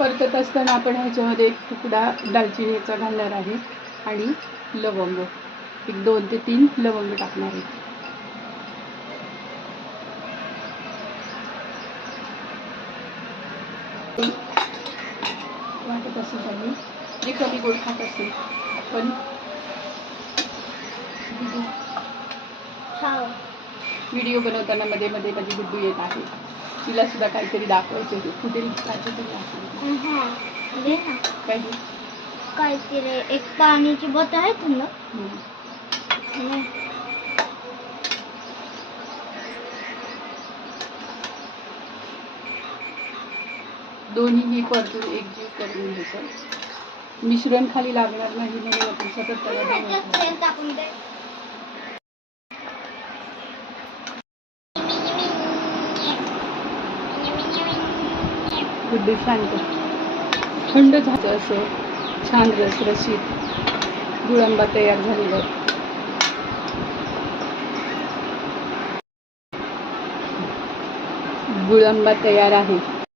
परतत असताना आपण ह्याच्यामध्ये एक तुकडा दालचिनीचा घालणार आहे आणि लवंग. एक दोन ते तीन लवंग टाकणार आहे. वाटत असेल त्यांनी जे कमी गोड खात असेल. पण व्हिडिओ बनवताना मध्ये मध्ये माझी गुड्डू येत आहे. तिला सुद्धा काहीतरी दाखवायचं होते. कुठे काहीतरी दाखवायचं दे ना. काही काहीतरी एक पाण्याची बॉटल आहे तुला हम्म. दोन्हीही परतून एकजीव करून घ्यायचं मिश्रण खाली लागणार नाही म्हणून आपण सतत त्याला टाकून दे. गुड्डू थंड झालं असं छान रसरशीत गुळंबा तयार झालेला आहे. गुळंबा तयार आहे